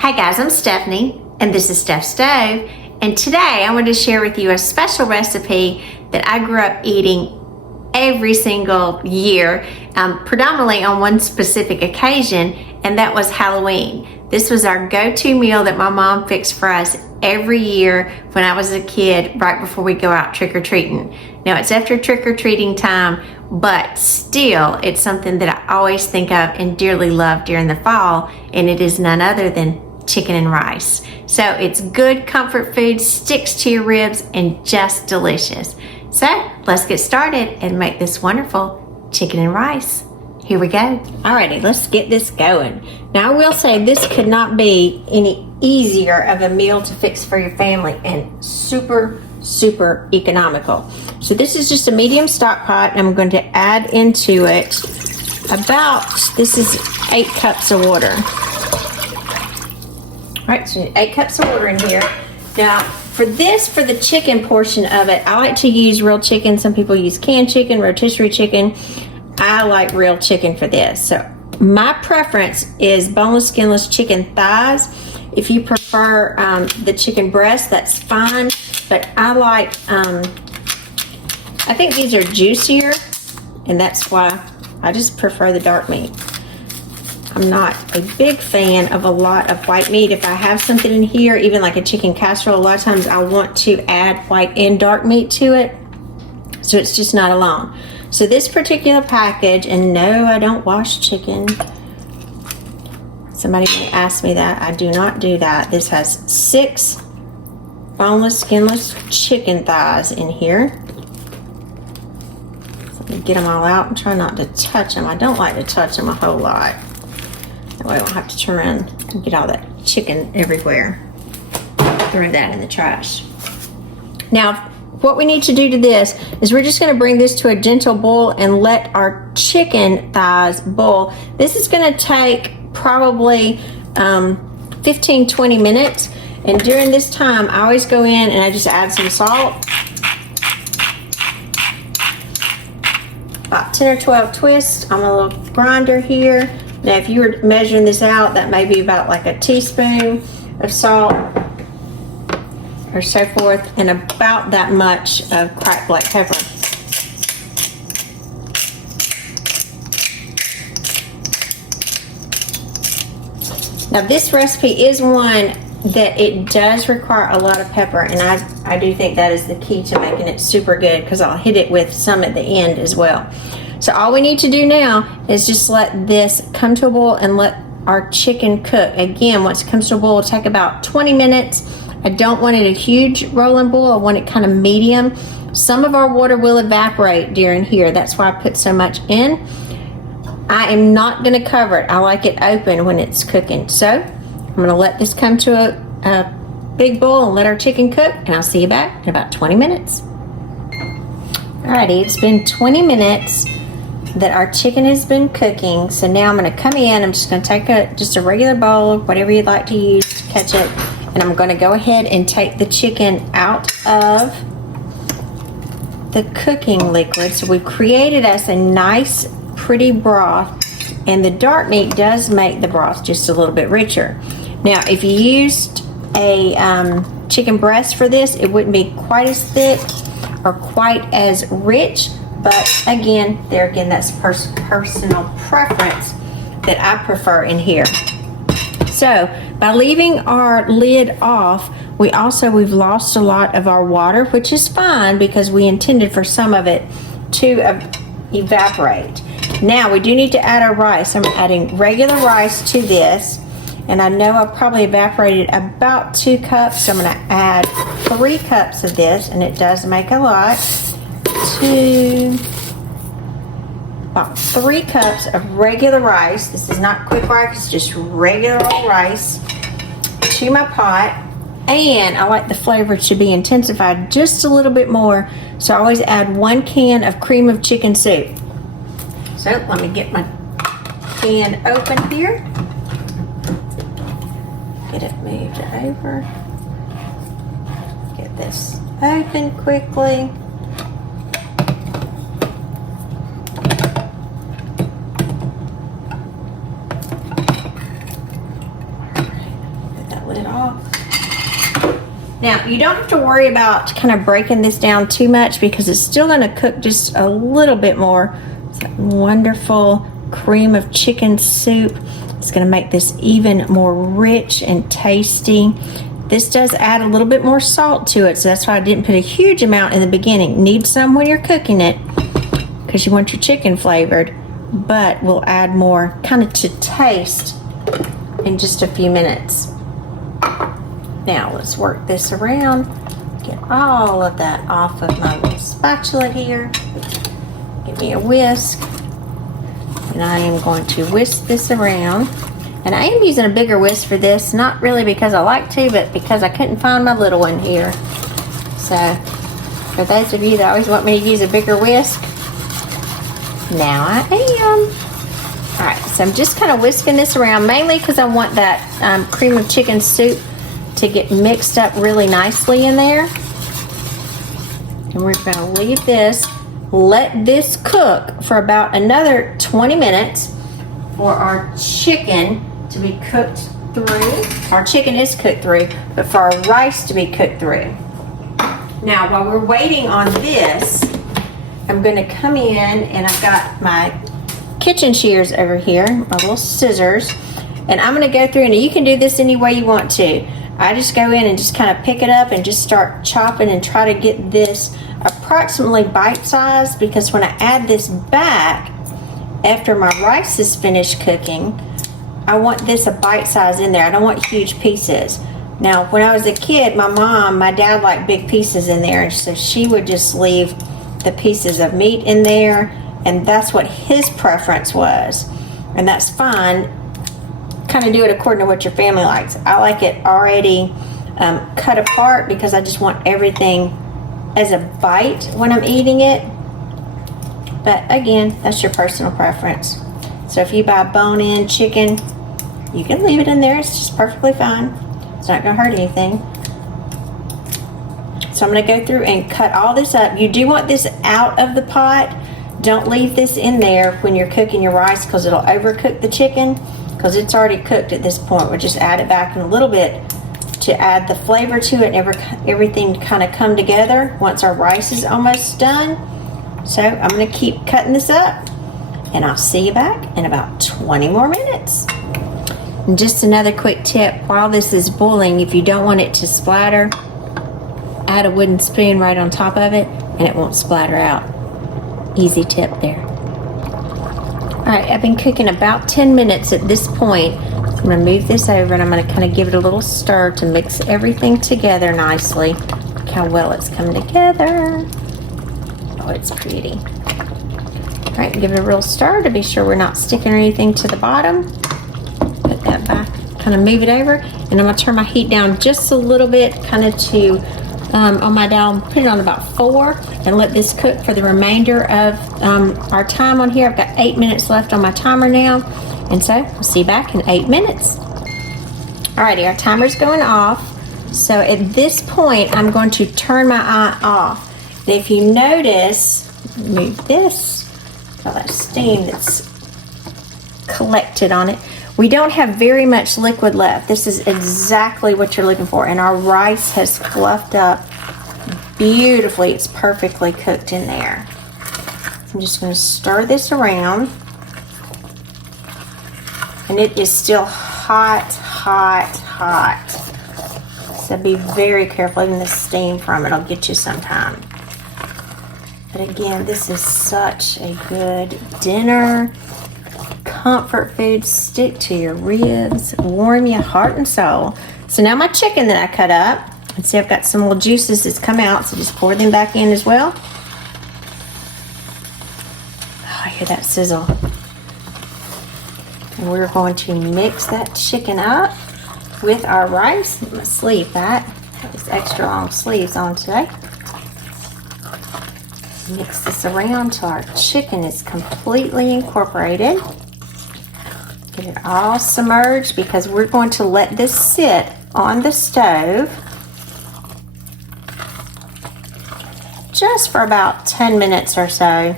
Hi guys, I'm Stephanie and this is Steph Stove, and today I want to share with you a special recipe that I grew up eating every single year, predominantly on one specific occasion, and that was Halloween. This was our go-to meal that my mom fixed for us every year when I was a kid, right before we go out trick-or-treating. Now it's after trick-or-treating time, but still it's something that I always think of and dearly love during the fall, and it is none other than chicken and rice. So it's good comfort food, sticks to your ribs, and just delicious. So let's get started and make this wonderful chicken and rice. Here we go. Alrighty, let's get this going. Now I will say this could not be any easier of a meal to fix for your family, and super economical. So this is just a medium stock pot, and I'm going to add into it this is 8 cups of water. Alright, so 8 cups of water in here. Now for the chicken portion of it, I like to use real chicken. Some people use canned chicken, rotisserie chicken. I like real chicken for this. So my preference is boneless, skinless chicken thighs. If you prefer the chicken breast, that's fine. But I like, I think these are juicier, and that's why I just prefer the dark meat. I'm not a big fan of a lot of white meat. If I have something in here, even like a chicken casserole, a lot of times I want to add white and dark meat to it, so it's just not alone. So this particular package, and no, I don't wash chicken. Somebody may ask me that. I do not do that. This has 6 boneless, skinless chicken thighs in here. So let me get them all out and try not to touch them. I don't like to touch them a whole lot. That way I don't have to turn around and get all that chicken everywhere. Throw that in the trash. Now, what we need to do to this is we're just going to bring this to a gentle boil and let our chicken thighs boil. This is going to take probably 15-20 minutes, and during this time I always go in and I just add some salt, about 10 or 12 twists on my little grinder here. Now if you were measuring this out, that may be about like a teaspoon of salt or so forth, and about that much of cracked black pepper. Now this recipe is one that it does require a lot of pepper, and I do think that is the key to making it super good, because I'll hit it with some at the end as well. So all we need to do now is just let this come to a boil and let our chicken cook. Again, once it comes to a boil, it'll take about 20 minutes. I don't want it a huge rolling boil. I want it kind of medium. Some of our water will evaporate during here. That's why I put so much in. I am not going to cover it. I like it open when it's cooking. So I'm going to let this come to a big boil and let our chicken cook, and I'll see you back in about 20 minutes. Alrighty, it's been 20 minutes that our chicken has been cooking. So now I'm going to come in. I'm just going to take just a regular bowl, whatever you'd like to use to catch it, and I'm going to go ahead and take the chicken out of the cooking liquid. So we've created us a nice pretty broth, and the dark meat does make the broth just a little bit richer. Now if you used a chicken breast for this, it wouldn't be quite as thick or quite as rich, but again, that's personal preference that I prefer in here. So by leaving our lid off, we've lost a lot of our water, which is fine because we intended for some of it to evaporate. Now we do need to add our rice. I'm adding regular rice to this, and I know I've probably evaporated about 2 cups, so I'm going to add 3 cups of this, and it does make a lot. About 3 cups of regular rice. This is not quick rice, it's just regular old rice to my pot. And I like the flavor to be intensified just a little bit more, so I always add 1 can of cream of chicken soup. So let me get my can open here. Get it moved over. Get this open quickly. Now, you don't have to worry about kind of breaking this down too much because it's still going to cook just a little bit more. It's that wonderful cream of chicken soup. It's going to make this even more rich and tasty. This does add a little bit more salt to it, so that's why I didn't put a huge amount in the beginning. Need some when you're cooking it because you want your chicken flavored, but we'll add more kind of to taste in just a few minutes. Now let's work this around, get all of that off of my little spatula here. Give me a whisk, and I am going to whisk this around. And I am using a bigger whisk for this, not really because I like to, but because I couldn't find my little one here. So for those of you that always want me to use a bigger whisk, now I am. All right, so I'm just kind of whisking this around, mainly because I want that cream of chicken soup to get mixed up really nicely in there. And we're going to leave this, let this cook for about another 20 minutes for our chicken to be cooked through. Our chicken is cooked through, but for our rice to be cooked through. Now, while we're waiting on this, I'm going to come in and I've got my kitchen shears over here, my little scissors, and I'm going to go through, and you can do this any way you want to. I just go in and just kind of pick it up and just start chopping and try to get this approximately bite-sized, because when I add this back after my rice is finished cooking, I want this a bite size in there. I don't want huge pieces. Now, when I was a kid, my dad liked big pieces in there, and so she would just leave the pieces of meat in there, and that's what his preference was, and that's fine. Kind of do it according to what your family likes. I like it already cut apart because I just want everything as a bite when I'm eating it. But again, that's your personal preference. So if you buy bone-in chicken, you can leave it in there. It's just perfectly fine. It's not going to hurt anything. So I'm going to go through and cut all this up. You do want this out of the pot. Don't leave this in there when you're cooking your rice because it'll overcook the chicken, because it's already cooked at this point. We'll just add it back in a little bit to add the flavor to it and everything to kind of come together once our rice is almost done. So I'm going to keep cutting this up, and I'll see you back in about 20 more minutes. And just another quick tip, while this is boiling, if you don't want it to splatter, add a wooden spoon right on top of it and it won't splatter out. Easy tip there. Alright, I've been cooking about 10 minutes at this point. I'm going to move this over and I'm going to kind of give it a little stir to mix everything together nicely. Look how well it's come together. Oh, it's pretty. Alright, give it a real stir to be sure we're not sticking anything to the bottom. Put that back, kind of move it over, and I'm going to turn my heat down just a little bit, kind of to, on my dial, put it on about 4, and let this cook for the remainder of our time on here. I've got 8 minutes left on my timer now, and so we'll see you back in 8 minutes. Alrighty, our timer's going off, so at this point, I'm going to turn my eye off. And if you notice, move this, all that steam that's collected on it. We don't have very much liquid left. This is exactly what you're looking for. And our rice has fluffed up beautifully. It's perfectly cooked in there. I'm just going to stir this around. And it is still hot, hot, hot. So be very careful. Even the steam from it will get you sometime. But again, this is such a good dinner. Comfort food, stick to your ribs, warm your heart and soul. So now my chicken that I cut up, and see I've got some little juices that's come out, so just pour them back in as well. Oh, I hear that sizzle. And we're going to mix that chicken up with our rice. I'm going to sleeve that. Got these extra long sleeves on today. Mix this around till our chicken is completely incorporated. Get it all submerged because we're going to let this sit on the stove just for about 10 minutes or so.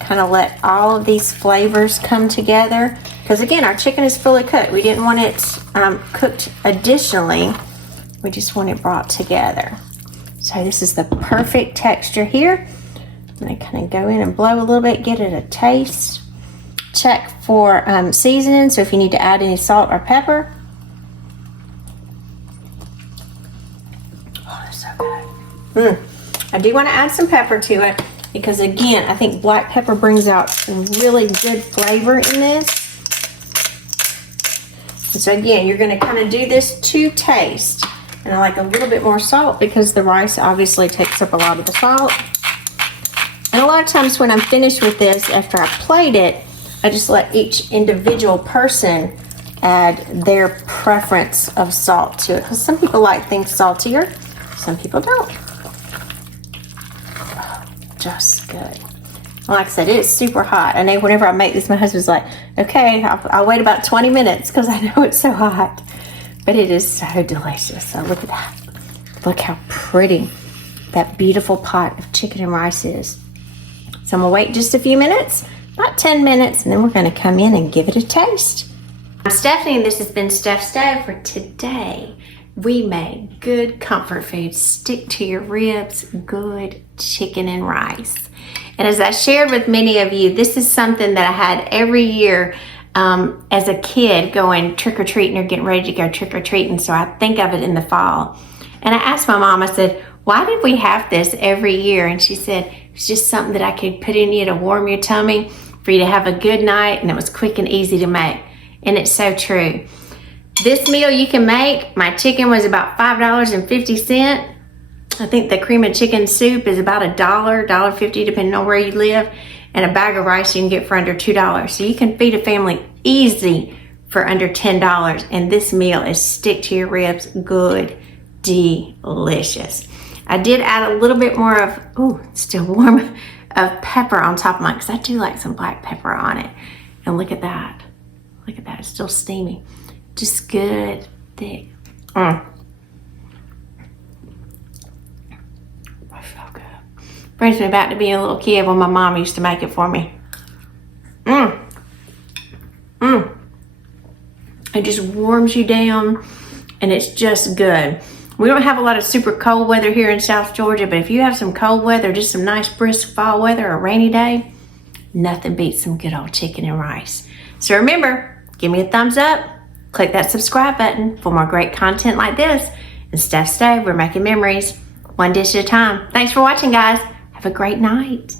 Kind of let all of these flavors come together. Because again, our chicken is fully cooked. We didn't want it cooked additionally. We just want it brought together. So this is the perfect texture here. I'm gonna kind of go in and blow a little bit, get it a taste. Check for seasoning, so if you need to add any salt or pepper. Oh, that's so good. I do want to add some pepper to it because, again, I think black pepper brings out really good flavor in this. And so again, you're going to kind of do this to taste. And I like a little bit more salt because the rice obviously takes up a lot of the salt. And a lot of times when I'm finished with this, after I plate it, I just let each individual person add their preference of salt to it. Because some people like things saltier, some people don't. Just good. Like I said, it is super hot. I know whenever I make this, my husband's like, okay, I'll wait about 20 minutes because I know it's so hot. But it is so delicious. So look at that. Look how pretty that beautiful pot of chicken and rice is. So I'm gonna wait just a few minutes, about 10 minutes, and then we're gonna come in and give it a taste. I'm Stephanie, and this has been Steph's Stove. For today, we made good comfort food, stick to your ribs, good chicken and rice. And as I shared with many of you, this is something that I had every year as a kid, going trick-or-treating or getting ready to go trick-or-treating. So I think of it in the fall. And I asked my mom, I said, why did we have this every year? And she said, it's just something that I could put in you to warm your tummy, for you to have a good night, and it was quick and easy to make. And it's so true. This meal you can make, my chicken was about $5.50. I think the cream of chicken soup is about $1, $1.50, depending on where you live. And a bag of rice you can get for under $2. So you can feed a family easy for under $10. And this meal is stick to your ribs, good, delicious. I did add a little bit more of, ooh, it's still warm, of pepper on top of mine, because I do like some black pepper on it. And look at that. Look at that, it's still steamy. Just good, thick. That's so good. Brings me back to being a little kid when my mom used to make it for me. It just warms you down, and it's just good. We don't have a lot of super cold weather here in South Georgia, but if you have some cold weather, just some nice brisk fall weather or a rainy day, nothing beats some good old chicken and rice. So remember, give me a thumbs up, click that subscribe button for more great content like this. And Steph's Stove, we're making memories one dish at a time. Thanks for watching, guys. Have a great night.